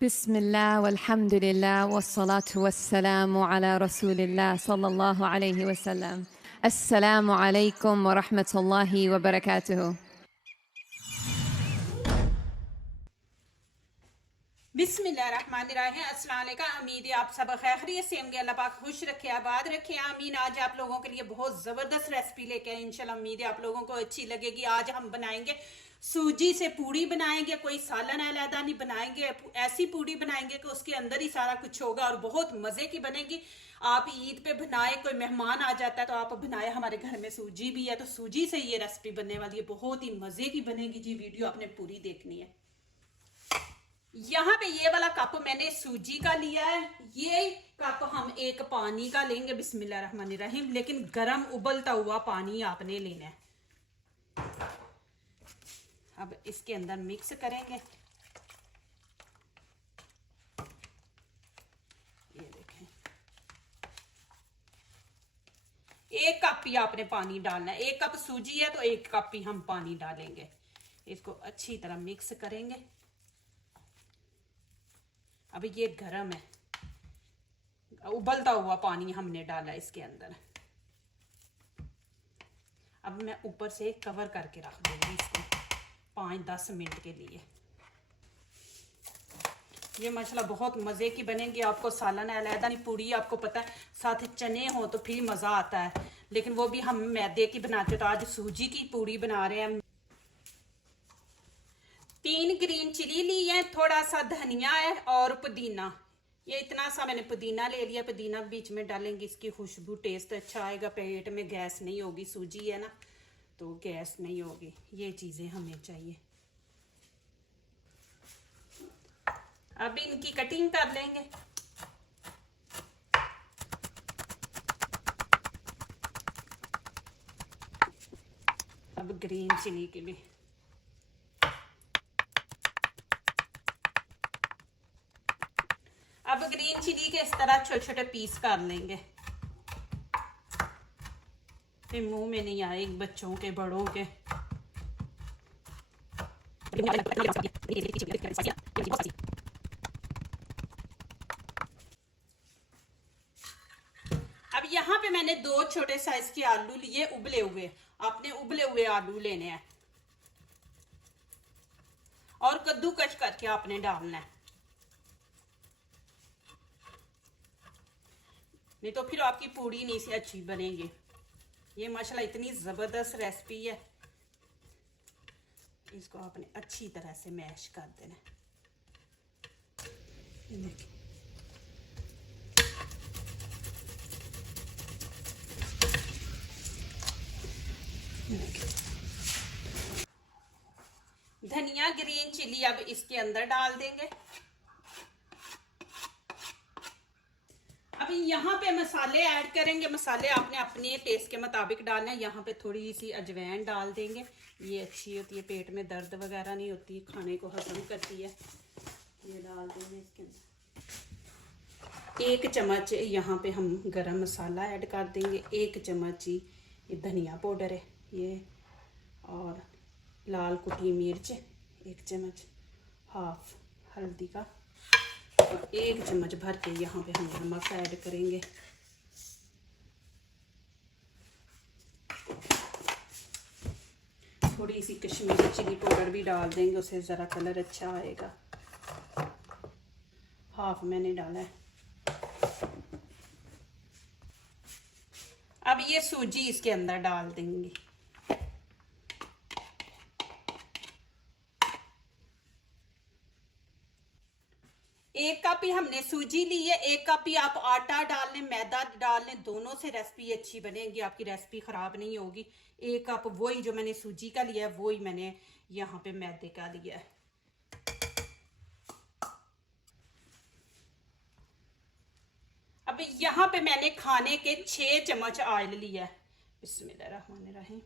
बिस्मिल्लाह वल्हम्दुलिल्लाह वस्सलातु वस्सलामु अला रसूलिल्लाह सल्लल्लाहु अलैहि वसल्लम। अस्सलामु अलैकुम व रहमतुल्लाहि व बरकातुहू। बिस्मिल्लाहिर्रहमानिर्रहीम। अस्सलाम वालेकुम। उम्मीद है आप सब खैरियत से होंगे। अल्लाह पाक खुश रखे, आबाद रखे, आमीन। आज आप लोगों के लिए बहुत ज़बरदस्त रेसिपी लेके आए। इंशाल्लाह उम्मीद है आप लोगों को अच्छी लगेगी। आज हम बनाएंगे सूजी से पूड़ी बनाएंगे। कोई सालन अलहदा नहीं बनाएंगे, ऐसी पूड़ी बनाएंगे कि उसके अंदर ही सारा कुछ होगा और बहुत मज़े की बनेगी। आप ईद पे बनाए, कोई मेहमान आ जाता है तो आप बनाए। हमारे घर में सूजी भी है तो सूजी से ये रेसिपी बनने वाली है, बहुत ही मज़े की बनेगी जी। वीडियो आपने पूरी देखनी है। यहाँ पे ये वाला कप मैंने सूजी का लिया है, ये कप हम एक पानी का लेंगे। बिस्मिल्लाहिर्रहमानिर्रहीम। लेकिन गरम उबलता हुआ पानी आपने लेना है। अब इसके अंदर मिक्स करेंगे। ये देखें, एक कप ही आपने पानी डालना है। एक कप सूजी है तो एक कप ही हम पानी डालेंगे। इसको अच्छी तरह मिक्स करेंगे। अब ये गरम है, उबलता हुआ पानी हमने डाला इसके अंदर। अब मैं ऊपर से कवर करके रख दूंगी इसको 5-10 मिनट के लिए। ये माशाल्लाह बहुत मज़े की बनेगी। आपको सालन अलहदा नहीं, पूड़ी आपको पता है साथ चने हो तो फिर मज़ा आता है, लेकिन वो भी हम मैदे की बनाते तो आज सूजी की पूड़ी बना रहे हैं। 3 ग्रीन चिली ली है, थोड़ा सा धनिया है और पुदीना। ये इतना सा मैंने पुदीना ले लिया। पुदीना बीच में डालेंगे, इसकी खुशबू टेस्ट अच्छा आएगा। पेट में गैस नहीं होगी, सूजी है ना तो गैस नहीं होगी। ये चीज़ें हमें चाहिए। अब इनकी कटिंग कर लेंगे। अब ग्रीन चिली के भी ग्रीन चिली के इस तरह छोटे छोटे पीस कर लेंगे। फिर मुंह में नहीं आए बच्चों के, बड़ों के। अब यहाँ पे मैंने 2 छोटे साइज के आलू लिए, उबले हुए। आपने उबले हुए आलू लेने हैं और कद्दूकस करके आपने डालना है, नहीं तो फिर आपकी पूड़ी नहीं से अच्छी बनेगी। ये माशाल्लाह इतनी ज़बरदस्त रेसिपी है। इसको आपने अच्छी तरह से मैश कर देना। देखिए धनिया, ग्रीन चिली अब इसके अंदर डाल देंगे। अभी यहाँ पे मसाले ऐड करेंगे। मसाले आपने अपने टेस्ट के मुताबिक डालना है। यहाँ पे थोड़ी सी अजवाइन डाल देंगे, ये अच्छी होती है, पेट में दर्द वगैरह नहीं होती, खाने को हजम करती है। ये डाल देंगे इसके अंदर। 1 चम्मच यहाँ पे हम गरम मसाला ऐड कर देंगे। 1 चम्मच ही ये धनिया पाउडर है ये, और लाल कुटी मिर्च 1 चम्मच, हाफ हल्दी का, और 1 चम्मच भर के यहाँ पे हम नमक ऐड करेंगे। थोड़ी सी कश्मीरी चिली पाउडर भी डाल देंगे, उससे ज़रा कलर अच्छा आएगा। हाफ मैंने डाला है। अब ये सूजी इसके अंदर डाल देंगे। एक कप ही हमने सूजी ली है, 1 कप ही आप आटा डाल लें, मैदा डाल लें, दोनों से रेसिपी अच्छी बनेगी, आपकी रेसिपी ख़राब नहीं होगी। 1 कप वही जो मैंने सूजी का लिया है वही मैंने यहाँ पे मैदे का लिया है। अब यहाँ पे मैंने खाने के 6 चम्मच ऑयल लिया है। बिस्मिल्लाहिर्रहमानिर्रहीम।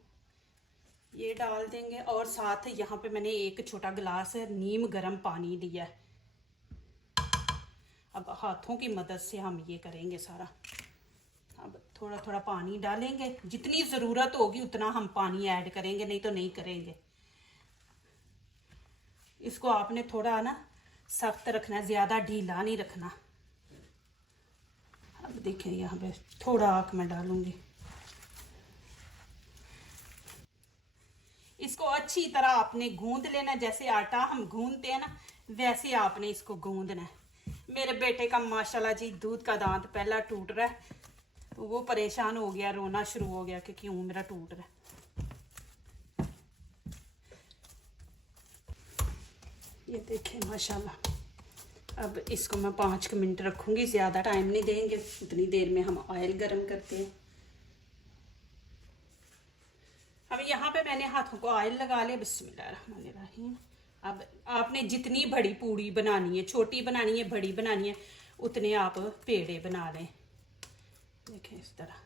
ये डाल देंगे और साथ यहाँ पे मैंने 1 छोटा गिलास नीम गर्म पानी लिया है। अब हाथों की मदद से हम ये करेंगे सारा। अब थोड़ा थोड़ा पानी डालेंगे, जितनी ज़रूरत होगी उतना हम पानी ऐड करेंगे, नहीं तो नहीं करेंगे। इसको आपने थोड़ा ना सख्त रखना है, ज़्यादा ढीला नहीं रखना। अब देखिए यहाँ पे थोड़ा आँख मैं डालूंगी। इसको अच्छी तरह आपने गूंद लेना, जैसे आटा हम गूंदते हैं ना वैसे आपने इसको गूंदना है। मेरे बेटे का माशाल्लाह जी दूध का दांत पहला टूट रहा है, तो वो परेशान हो गया, रोना शुरू हो गया कि क्यों मेरा टूट रहा है। ये देखिए माशाल्लाह। अब इसको मैं 5 मिनट रखूंगी, ज़्यादा टाइम नहीं देंगे, उतनी देर में हम ऑयल गरम करते हैं। अब यहाँ पे मैंने हाथों को ऑयल लगा लिया। बिस्मिल्लाहिर्रहमानिर्रहीम। अब आपने जितनी बड़ी पूड़ी बनानी है, छोटी बनानी है, बड़ी बनानी है, उतने आप पेड़े बना लें। देखें इस तरह।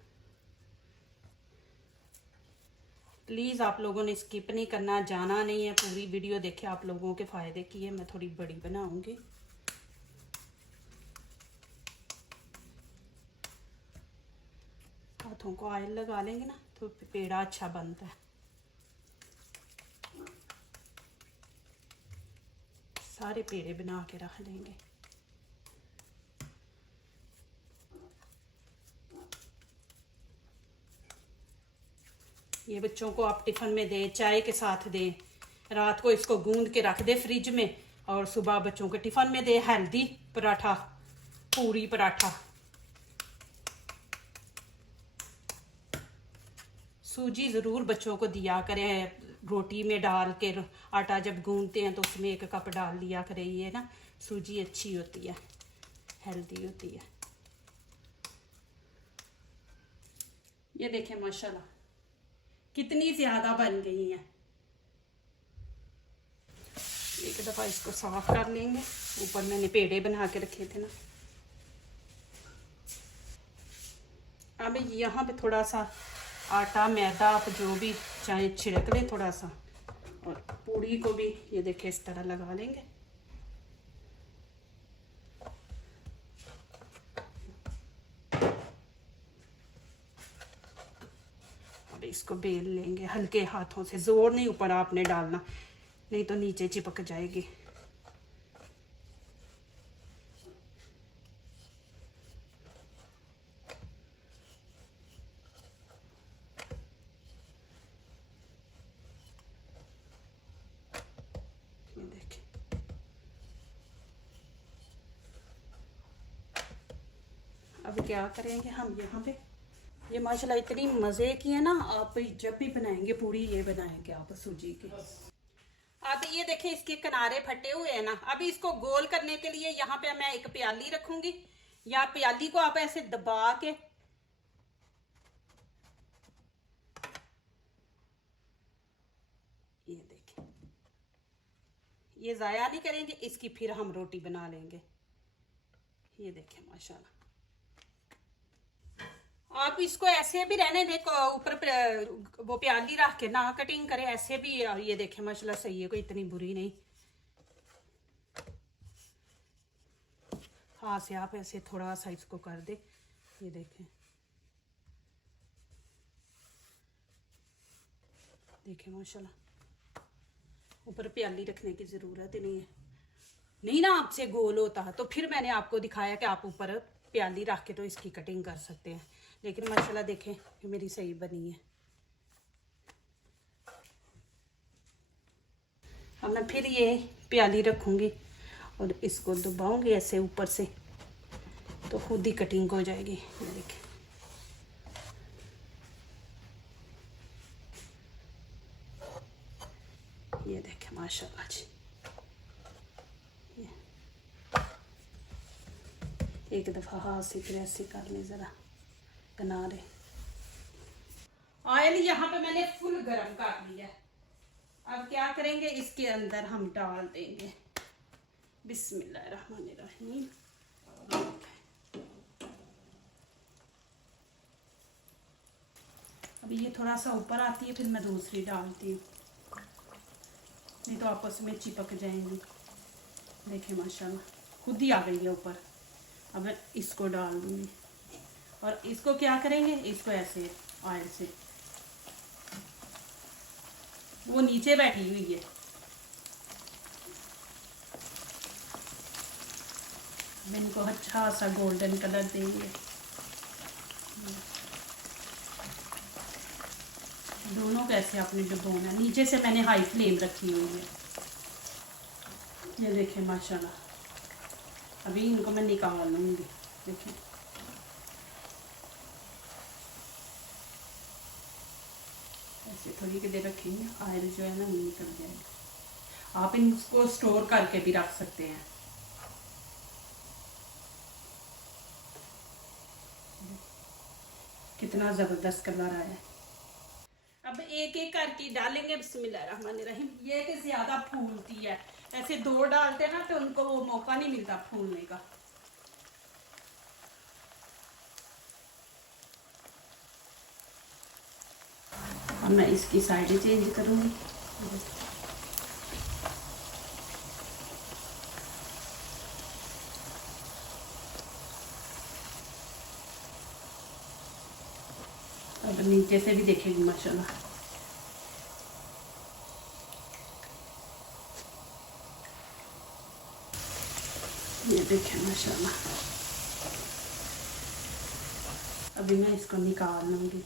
प्लीज़ आप लोगों ने स्किप नहीं करना, जाना नहीं है, पूरी वीडियो देखे, आप लोगों के फ़ायदे की है। मैं थोड़ी बड़ी बनाऊंगी। हाथों को ऑयल लगा लेंगे ना तो पेड़ा अच्छा बनता है। सारे पेड़े बना के रख लेंगे। ये बच्चों को आप टिफ़िन में दें, चाय के साथ दें। रात को इसको गूंद के रख दे फ्रिज में और सुबह बच्चों के टिफ़िन में दे। हेल्दी पराठा, पूरी पराठा। सूजी ज़रूर बच्चों को दिया करें, रोटी में डाल के। आटा जब गूंदते हैं तो उसमें 1 कप डाल दिया करें। ये ना सूजी अच्छी होती है, हेल्दी होती है। ये देखें माशाल्लाह कितनी ज़्यादा बन गई हैं। एक दफ़ा इसको साफ कर लेंगे। ऊपर मैंने पेड़े बना के रखे थे ना। अब यहाँ पे थोड़ा सा आटा मैदा आप जो भी चाहे छिड़क लें थोड़ा सा, और पूड़ी को भी ये देखें इस तरह लगा लेंगे। अब इसको बेल लेंगे हल्के हाथों से, जोर नहीं ऊपर आपने डालना, नहीं तो नीचे चिपक जाएगी। अब क्या करेंगे हम यहाँ पे, ये माशाल्लाह इतनी मज़े की है ना। आप जब भी बनाएंगे पूड़ी ये बनाएंगे आप सूजी की। अब ये देखें इसके किनारे फटे हुए हैं ना। अभी इसको गोल करने के लिए यहाँ पे मैं एक प्याली रखूंगी, या प्याली को आप ऐसे दबा के ये देखें, ये ज़ाया नहीं करेंगे इसकी, फिर हम रोटी बना लेंगे। ये देखें माशाल्लाह। आप इसको ऐसे भी रहने दें, ऊपर वो प्याली रख के ना कटिंग करें, ऐसे भी। ये देखें माशाल्लाह सही है, कोई इतनी बुरी नहीं। हाथ से आप ऐसे थोड़ा सा इसको कर दे। ये देखें, देखें माशाल्लाह। ऊपर प्याली रखने की ज़रूरत ही नहीं है। नहीं ना आपसे गोल होता तो फिर मैंने आपको दिखाया कि आप ऊपर प्याली रख के तो इसकी कटिंग कर सकते हैं, लेकिन माशाल्लाह देखें कि मेरी सही बनी है। अब मैं फिर ये प्याली रखूँगी और इसको दबाऊँगी ऐसे ऊपर से, तो खुद ही कटिंग हो जाएगी। ये देखें, ये देखें माशाल्लाह जी। एक दफ़ा हाथ से फिर ऐसे कर लें ज़रा किनारे। ऑयल यहाँ पे मैंने फुल गरम कर लिया। अब क्या करेंगे, इसके अंदर हम डाल देंगे बिस्मिल्लाहिर्रहमानिर्रहीम। अभी ये थोड़ा सा ऊपर आती है, फिर मैं दूसरी डालती हूँ, नहीं तो आपस में चिपक जाएंगी। देखें माशाल्लाह खुद ही आ गई है ऊपर। अब मैं इसको डाल दूँगी और इसको क्या करेंगे, इसको ऐसे ऑयल से, वो नीचे बैठी हुई है, इनको अच्छा सा गोल्डन कलर देंगे। दोनों कैसे आपने डुबोना, नीचे से मैंने हाई फ्लेम रखी हुई है। ये देखिए माशाल्लाह। अभी इनको मैं निकाल लूँगी। देखिए ऐसे थोड़ी की देर रखेंगे, ऑयल जो है ना निकल जाएगा। आप इनको स्टोर करके भी रख सकते हैं। कितना ज़बरदस्त कलर आया है। अब एक एक करके डालेंगे। बिस्मिल्लाहिर्रहमानिर्रहीम। ये कि ज़्यादा फूलती है, ऐसे दो डालते ना तो उनको वो मौका नहीं मिलता फूलने का। अब मैं इसकी साइड चेंज करूँगी। अब नीचे से भी देखेंगे माशाल्लाह। ये देखें माशाल्लाह। अभी मैं इसको निकाल लूँगी।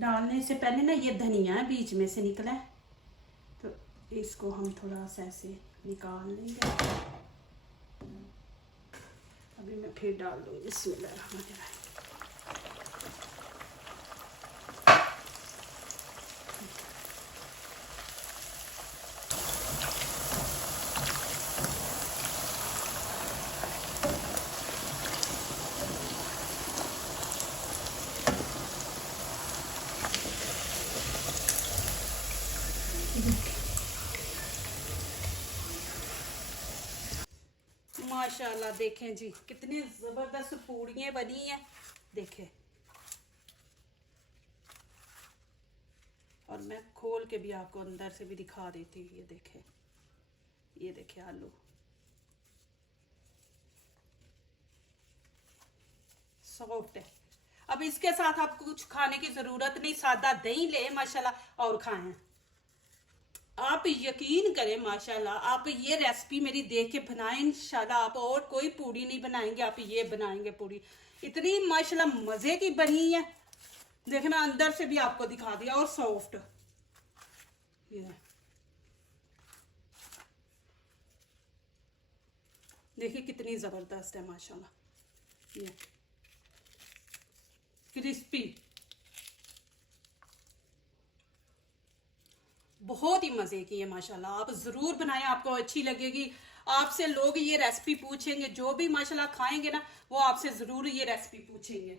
डालने से पहले ना ये धनिया बीच में से निकला है, तो इसको हम थोड़ा सा ऐसे निकाल लेंगे। अभी मैं फिर डाल दूँगी। बिस्मिल्लाहिर्रहमानिर्रहीम। माशाल्लाह देखें जी कितनी ज़बरदस्त पूड़ियाँ बनी हैं। देखें, और मैं खोल के भी आपको अंदर से भी दिखा देती हूँ। ये देखें आलू सॉफ्ट है। अब इसके साथ आपको कुछ खाने की ज़रूरत नहीं, सादा दही ले माशाल्लाह और खाएं। आप यकीन करें माशाल्लाह, आप ये रेसिपी मेरी देख के बनाएं इंशाल्लाह। आप और कोई पूड़ी नहीं बनाएंगे, आप ये बनाएंगे पूड़ी। इतनी माशाल्लाह मज़े की बनी है। देखिए मैं अंदर से भी आपको दिखा दिया, और सॉफ्ट। ये देखिए कितनी ज़बरदस्त है माशाल्लाह। ये क्रिस्पी, बहुत ही मज़े की है माशाल्लाह। आप ज़रूर बनाएं, आपको अच्छी लगेगी। आपसे लोग ये रेसिपी पूछेंगे, जो भी माशाल्लाह खाएंगे ना वो आपसे ज़रूर ये रेसिपी पूछेंगे।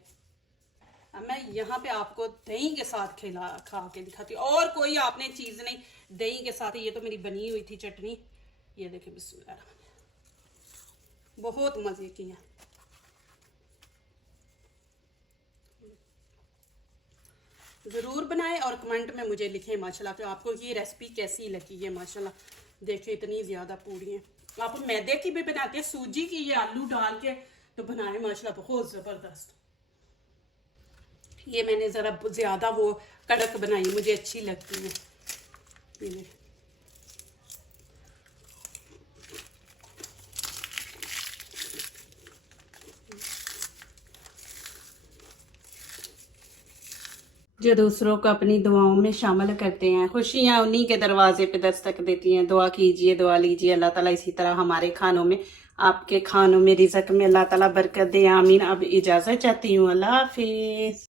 अब मैं यहाँ पे आपको दही के साथ खा के दिखाती हूँ, और कोई आपने चीज़ नहीं, दही के साथ। ये तो मेरी बनी हुई थी चटनी। ये देखिए बिस्मिल्लाह, बहुत मज़े की है। ज़रूर बनाएं और कमेंट में मुझे लिखें माशाल्लाह कि आपको ये रेसिपी कैसी लगी है माशाल्लाह। देखिए इतनी ज़्यादा पूड़ी हैं। आप मैदे की भी बनाते हैं, सूजी की, ये आलू डाल के तो बनाएं माशाल्लाह, बहुत ज़बरदस्त। ये मैंने ज़रा ज़्यादा वो कड़क बनाई, मुझे अच्छी लगती है। ये जो दूसरों को अपनी दुआओं में शामिल करते हैं, खुशियां उन्हीं के दरवाजे पे दस्तक देती हैं। दुआ कीजिए, दुआ लीजिए, अल्लाह ताला इसी तरह हमारे खानों में, आपके खानों में, रिज़्क़ में अल्लाह ताला बरकत दे। आमीन। अब इजाज़त चाहती हूँ। अल्लाह हाफिज़।